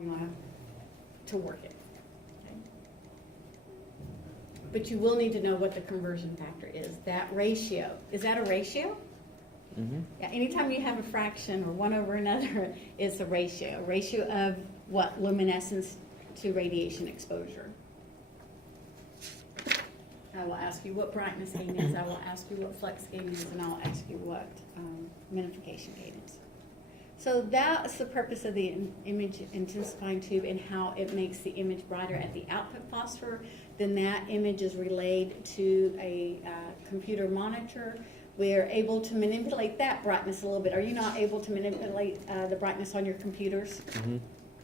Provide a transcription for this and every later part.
formula to work it. Okay? But you will need to know what the conversion factor is. That ratio, is that a ratio? Mm-hmm. Yeah, anytime you have a fraction or one over another, it's a ratio. A ratio of what? Luminescence to radiation exposure. I will ask you what brightness gain is, I will ask you what flux gain is, and I'll ask you what magnification gain is. So that's the purpose of the image intensifying tube and how it makes the image brighter at the output phosphor. Then that image is relayed to a computer monitor. We're able to manipulate that brightness a little bit. Are you not able to manipulate the brightness on your computers? Mm-hmm.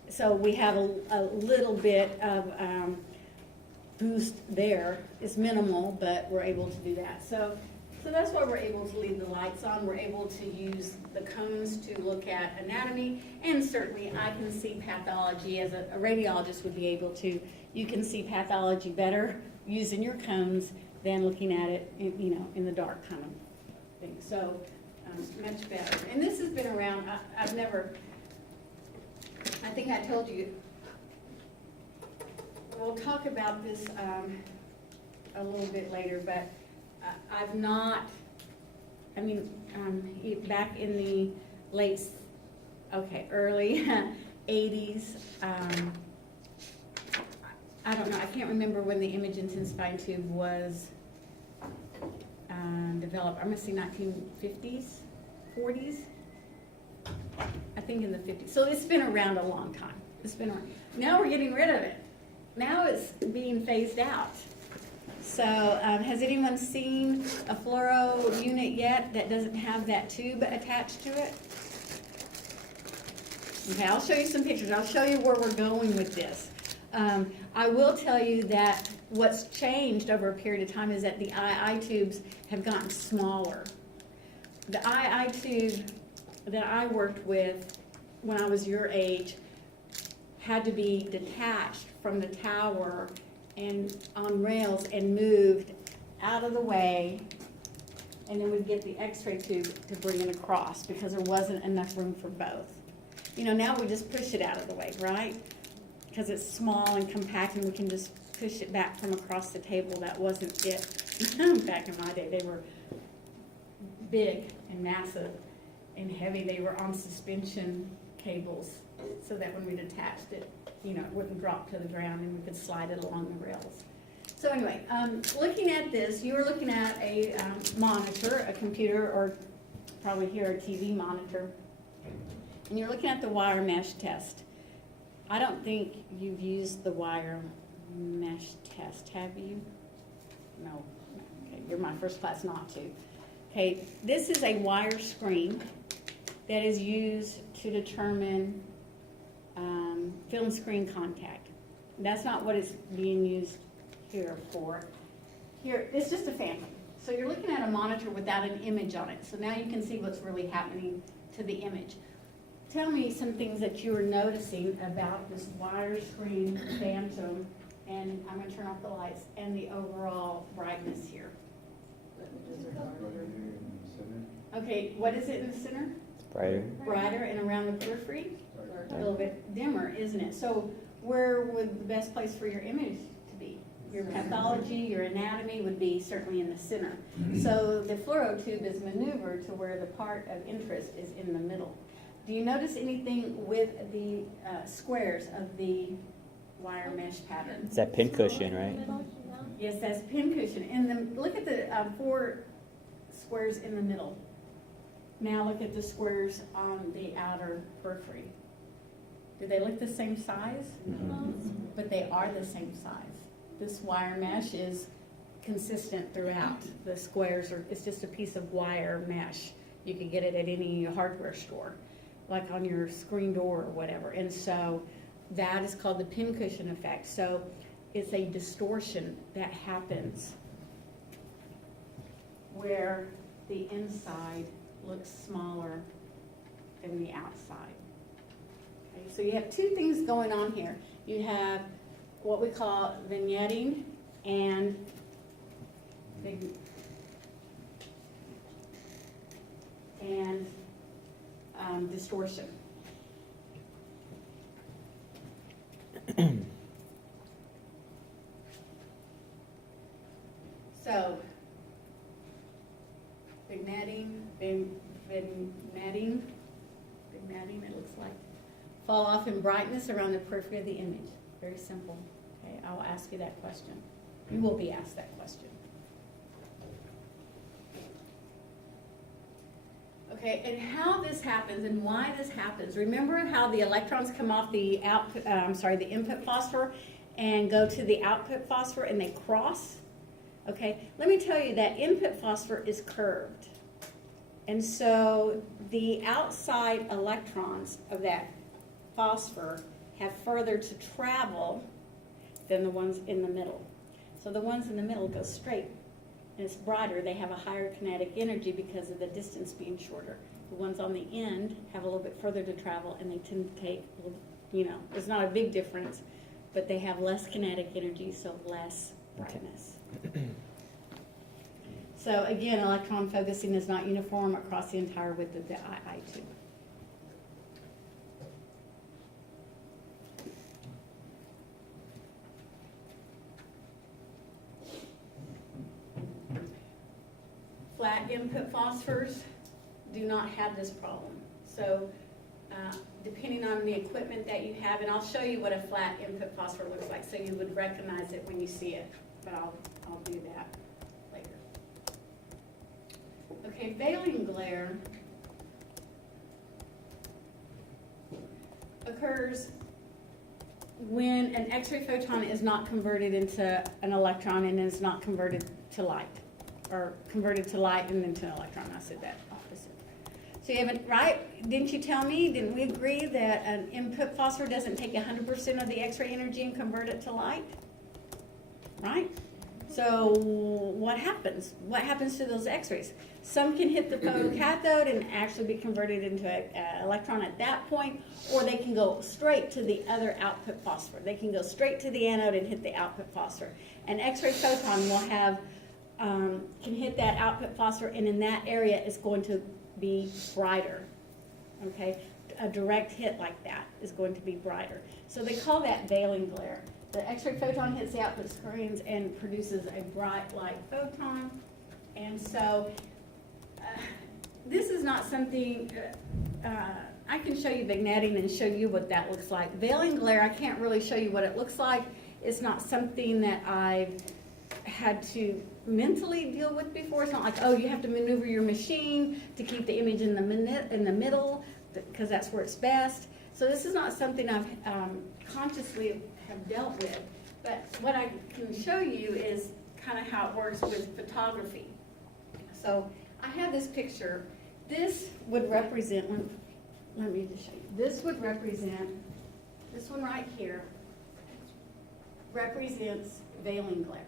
So we have a little bit of boost there. It's minimal, but we're able to do that. So that's why we're able to leave the lights on. We're able to use the cones to look at anatomy, and certainly I can see pathology as a radiologist would be able to. You can see pathology better using your cones than looking at it, in the dark kind of thing. So much better. And this has been around. I think I told you. We'll talk about this a little bit later, but I've not, back in the early 80s, I don't know, I can't remember when the image intensifying tube was developed. I'm going to say 1950s, 40s, I think in the 50s. So it's been around a long time. It's been around. Now we're getting rid of it. Now it's being phased out. So has anyone seen a fluoro unit yet that doesn't have that tube attached to it? Okay, I'll show you some pictures. I'll show you where we're going with this. I will tell you that what's changed over a period of time is that the II tubes have gotten smaller. The II tube that I worked with when I was your age had to be detached from the tower and on rails and moved out of the way, and then we'd get the x-ray tube to bring it across because there wasn't enough room for both. Now we just push it out of the way, right? Because it's small and compact and we can just push it back from across the table. That wasn't it. Back in my day, they were big and massive and heavy. They were on suspension cables so that when we detached it, it wouldn't drop to the ground and we could slide it along the rails. So anyway, looking at this, you were looking at a monitor, a computer, or probably here a TV monitor, and you're looking at the wire mesh test. I don't think you've used the wire mesh test, have you? No. Okay, you're my first class not to. Okay, this is a wire screen that is used to determine film screen contact. That's not what it's being used here for. Here, it's just a phantom. So you're looking at a monitor without an image on it. So now you can see what's really happening to the image. Tell me some things that you were noticing about this wire screen phantom, and I'm going to turn off the lights, and the overall brightness here. Okay, what is it in the center? It's brighter. Brighter, and around the periphery? A little bit dimmer, isn't it? So where would the best place for your image to be? Your pathology, your anatomy would be certainly in the center. So the fluoro tube is maneuvered to where the part of interest is in the middle. Do you notice anything with the squares of the wire mesh pattern? It's that pin cushion, right? Yes, that's pin cushion. And then look at the 4 squares in the middle. Now look at the squares on the outer periphery. Do they look the same size? No. But they are the same size. This wire mesh is consistent throughout. The squares it's just a piece of wire mesh. You could get it at any hardware store, like on your screen door or whatever. And so that is called the pincushion effect. So it's a distortion that happens where the inside looks smaller than the outside. Okay, so you have 2 things going on here. You have what we call vignetting and distortion. So, vignetting, it looks like. Fall off in brightness around the periphery of the image. Very simple. Okay, I'll ask you that question. You will be asked that question. Okay, and how this happens and why this happens. Remember how the electrons come off the the input phosphor and go to the output phosphor and they cross? Okay, let me tell you that input phosphor is curved. And so the outside electrons of that phosphor have further to travel than the ones in the middle. So the ones in the middle go straight, and it's brighter. They have a higher kinetic energy because of the distance being shorter. The ones on the end have a little bit further to travel, and they tend to take, there's not a big difference, but they have less kinetic energy, so less brightness. So again, electron focusing is not uniform across the entire width of the II tube. Flat input phosphors do not have this problem. So depending on the equipment that you have, and I'll show you what a flat input phosphor looks like so you would recognize it when you see it, but I'll do that later. Okay, veiling glare occurs when an X-ray photon is not converted into an electron and is not converted to light, or converted to light and then to an electron. I said that opposite. So you haven't, right? Didn't you tell me, didn't we agree that an input phosphor doesn't take 100% of the X-ray energy and convert it to light? Right? So what happens? What happens to those X-rays? Some can hit the photocathode and actually be converted into an electron at that point, or they can go straight to the other output phosphor. They can go straight to the anode and hit the output phosphor. An X-ray photon will have, can hit that output phosphor, and in that area it's going to be brighter. Okay? A direct hit like that is going to be brighter. So they call that veiling glare. The X-ray photon hits the output screens and produces a bright light photon. And so this is not something, I can show you vignetting and show you what that looks like. Veiling glare, I can't really show you what it looks like. It's not something that I've had to mentally deal with before. It's not like, oh, you have to maneuver your machine to keep the image in the middle because that's where it's best. So this is not something I've consciously have dealt with. But what I can show you is kind of how it works with photography. So I have this picture. This would represent, let me just show you. This would represent, this one right here, represents veiling glare.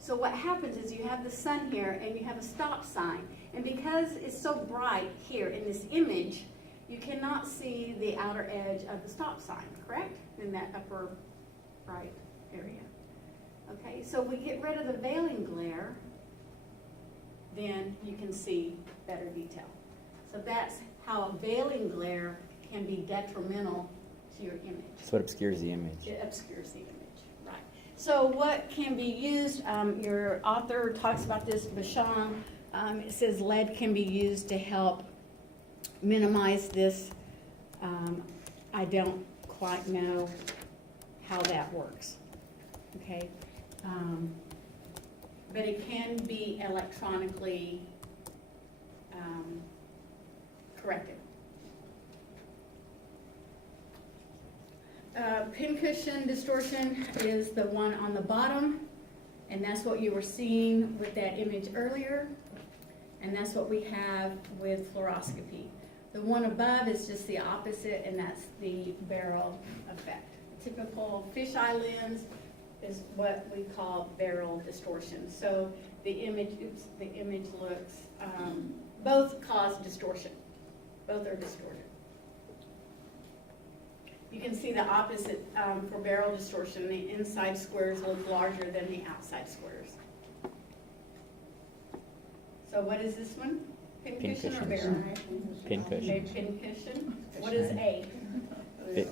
So what happens is you have the sun here and you have a stop sign. And because it's so bright here in this image, you cannot see the outer edge of the stop sign, correct? In that upper right area. Okay, so if we get rid of the veiling glare, then you can see better detail. So that's how a veiling glare can be detrimental to your image. So it obscures the image. It obscures the image, right. So what can be used, your author talks about this, Bashan, it says lead can be used to help minimize this. I don't quite know how that works, okay? But it can be electronically corrected. Pincushion distortion is the one on the bottom, and that's what you were seeing with that image earlier, and that's what we have with fluoroscopy. The one above is just the opposite, and that's the barrel effect. Typical fisheye lens is what we call barrel distortion. So the image looks, both cause distortion. Both are distorted. You can see the opposite for barrel distortion. The inside squares look larger than the outside squares. So what is this one? Pincushion or barrel? Pincushion. Okay, pincushion. What is A?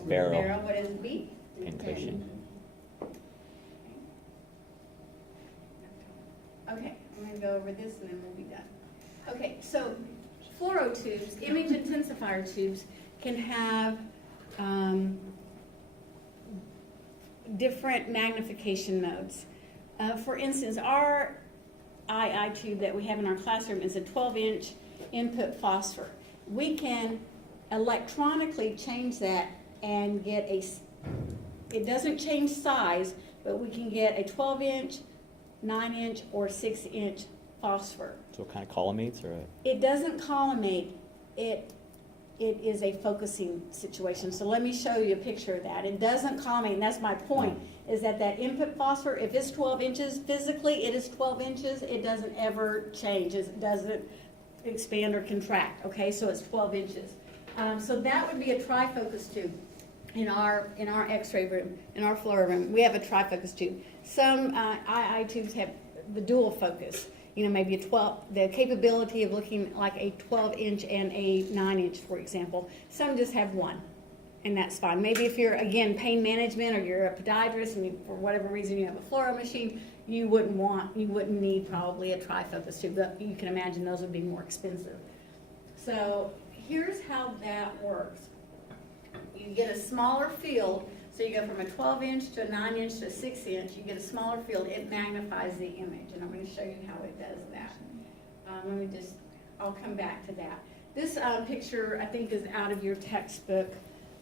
Barrel. Barrel. What is B? Pincushion. Okay, I'm gonna go over this and then we'll be done. Okay, so fluoro tubes, image intensifier tubes, can have different magnification modes. For instance, our II tube that we have in our classroom is a 12-inch input phosphor. We can electronically change that and get it doesn't change size, but we can get a 12-inch, 9-inch, or 6-inch phosphor. So it kind of collimates, or? It doesn't collimate, it is a focusing situation. So let me show you a picture of that. It doesn't collimate, and that's my point, is that input phosphor, if it's 12 inches, physically it is 12 inches, it doesn't ever change, it doesn't expand or contract, okay? So it's 12 inches. So that would be a trifocus tube. In our X-ray room, in our fluoro room, we have a trifocus tube. Some II tubes have the dual focus. You know, maybe the capability of looking like a 12-inch and a 9-inch, for example. Some just have one, and that's fine. Maybe if you're, again, pain management, or you're a podiatrist and for whatever reason you have a fluoro machine, you wouldn't need probably a trifocus tube, but you can imagine those would be more expensive. So here's how that works. You get a smaller field, so you go from a 12-inch to a 9-inch to a 6-inch, you get a smaller field, it magnifies the image, and I'm going to show you how it does that. I'll come back to that. This picture, I think, is out of your textbook.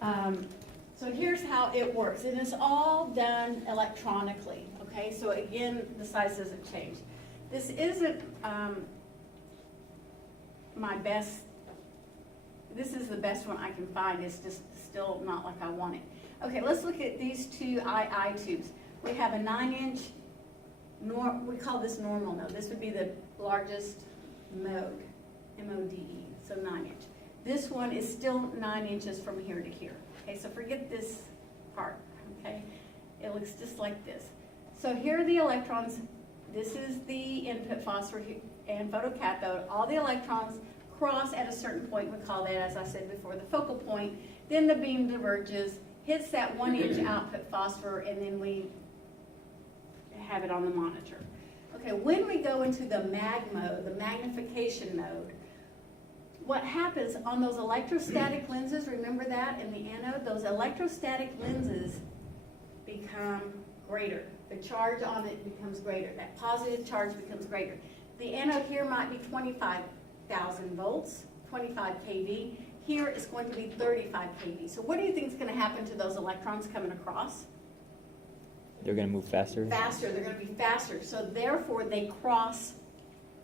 So here's how it works, and it's all done electronically, okay? So again, the size doesn't change. This isn't my best. This is the best one I can find. It's just still not like I want it. Okay, let's look at these two II tubes. We have a 9-inch, we call this normal node. This would be the largest mode, M-O-D-E, so 9-inch. This one is still 9 inches from here to here. Okay, so forget this part, okay? It looks just like this. So here are the electrons. This is the input phosphor and photocathode. All the electrons cross at a certain point. We call that, as I said before, the focal point. Then the beam diverges, hits that 1-inch output phosphor, and then we have it on the monitor. Okay, when we go into the mag mode, the magnification mode, what happens on those electrostatic lenses, remember that in the anode, those electrostatic lenses become greater. The charge on it becomes greater. That positive charge becomes greater. The anode here might be 25,000 volts, 25 kV. Here it's going to be 35 kV. So what do you think is going to happen to those electrons coming across? They're going to move faster? Faster. They're going to be faster. So therefore they cross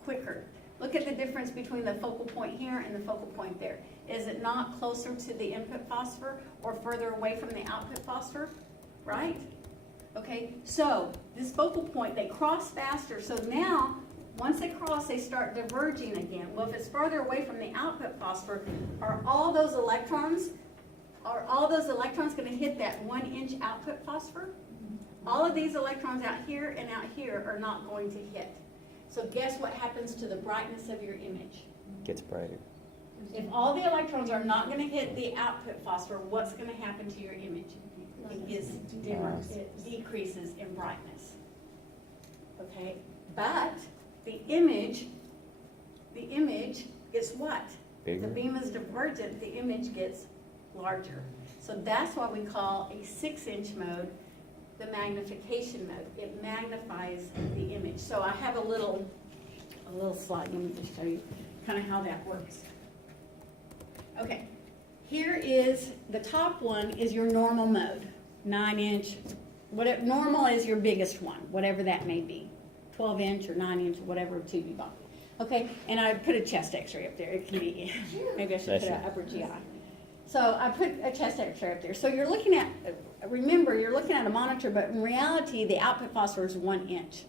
quicker. Look at the difference between the focal point here and the focal point there. Is it not closer to the input phosphor or further away from the output phosphor? Right? Okay, so this focal point, they cross faster. So now, once they cross, they start diverging again. Well, if it's farther away from the output phosphor, are all those electrons going to hit that 1-inch output phosphor? All of these electrons out here and out here are not going to hit. So guess what happens to the brightness of your image? Gets brighter. If all the electrons are not going to hit the output phosphor, what's going to happen to your image? It gets dimmer. It decreases in brightness. Okay, but the image is what? Bigger. The beam is divergent, the image gets larger. So that's why we call a 6-inch mode the magnification mode. It magnifies the image. So I have a little slide. Let me just show you kind of how that works. Okay, here is the top one is your normal mode, 9-inch. Whatever normal is your biggest one, whatever that may be, 12-inch or 9-inch or whatever tube you bought. Okay, and I put a chest X-ray up there. It can be, maybe I should put an upper GI. So I put a chest X-ray up there. So you're looking at, remember, you're looking at a monitor, but in reality, the output phosphor is 1 inch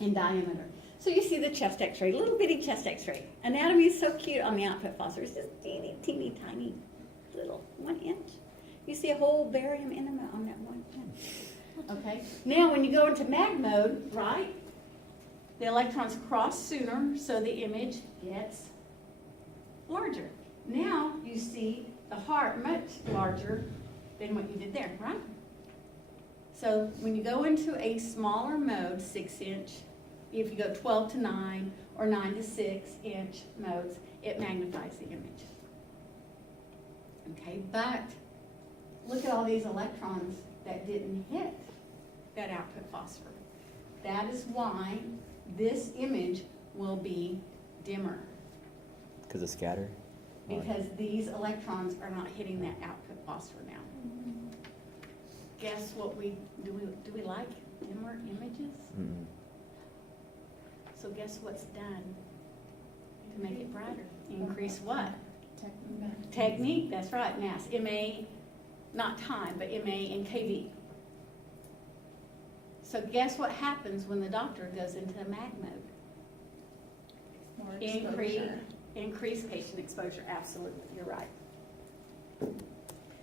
in diameter. So you see the chest X-ray, little bitty chest X-ray. Anatomy is so cute on the output phosphor. It's just teeny, teeny, tiny, little 1 inch. You see a whole barium enema on that 1 inch. Okay. Now, when you go into mag mode, right? The electrons cross sooner, so the image gets larger. Now you see the heart much larger than what you did there, right? So when you go into a smaller mode, 6-inch if you go 12 to 9 or 9 to 6 inch modes, it magnifies the image. Okay, but look at all these electrons that didn't hit that output phosphor. That is why this image will be dimmer, Because of scatter? because these electrons are not hitting that output phosphor now. Guess what we do like dimmer images? Mm-mm. So guess what's done to make it brighter? Increase what? Technique, that's right, mass. MA, not time, but MA and KV. So guess what happens when the doctor goes into a mag mode? More Increase patient exposure, absolutely, you're right.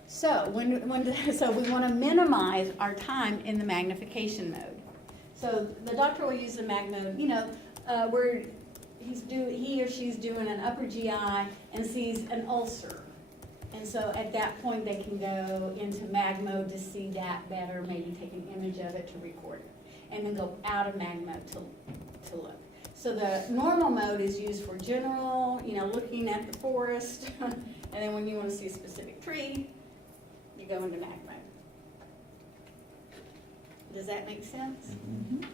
So so we want to minimize our time in the magnification mode. So the doctor will use the mag mode, where he or she's doing an upper GI and sees an ulcer. And so at that point, they can go into mag mode to see that better, maybe take an image of it to record it, and then go out of mag mode to look. So the normal mode is used for general, looking at the forest, and then when you want to see a specific tree, you go into mag mode. Does that make sense? Mm-hmm.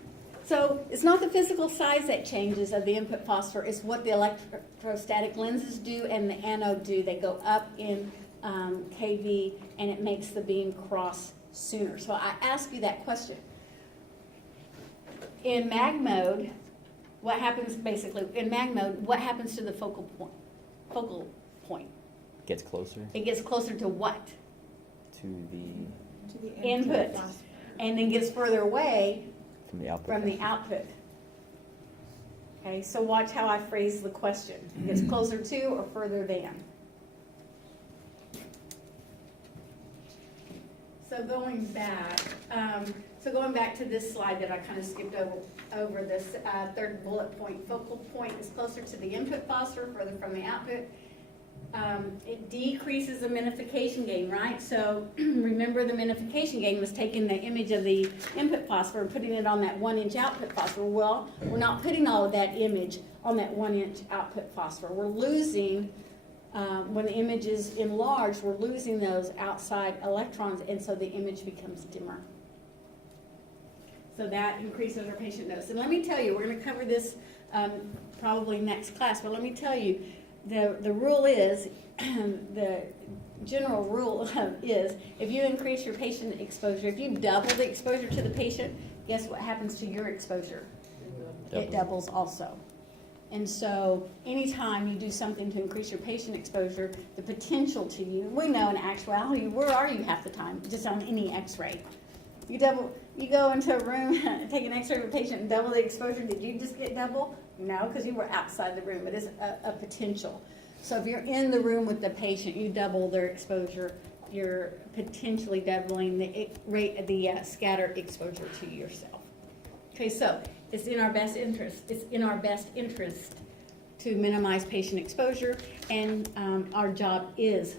So it's not the physical size that changes of the input phosphor, it's what the electrostatic lenses do and the anode do. They go up in KV and it makes the beam cross sooner. So I ask you that question. In mag mode, what happens what happens to the focal point? Gets closer It gets closer to what? to the Input. And then gets further away from the output. from the output. Okay, so watch how I phrase the question. It's closer to or further than. So going back to this slide that I kind of skipped over this third bullet point, focal point is closer to the input phosphor, further from the output. It decreases the magnification gain, right? So remember the magnification gain was taking the image of the input phosphor and putting it on that 1 inch output phosphor. Well, we're not putting all of that image on that 1 inch output phosphor. We're losing, when the image is enlarged, we're losing those outside electrons, and so the image becomes dimmer. So that increases our patient dose. And let me tell you, we're going to cover this probably next class, but let me tell you, the rule is, the general rule is, if you increase your patient exposure, if you double the exposure to the patient, guess what happens to your exposure? It doubles also. And so anytime you do something to increase your patient exposure, the potential to you, we know in actuality, where are you half the time? Just on any x-ray. You go into a room, take an x-ray of a patient and double the exposure. Did you just get double? No, because you were outside the room, but it's a potential. So if you're in the room with the patient, you double their exposure, you're potentially doubling the rate of the scatter exposure to yourself. Okay, so it's in our best interest. It's in our best interest to minimize patient exposure, and our job is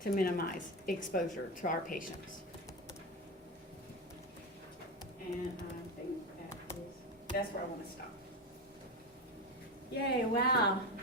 to minimize exposure to our patients. And I think that's where I want to stop. Yay, wow.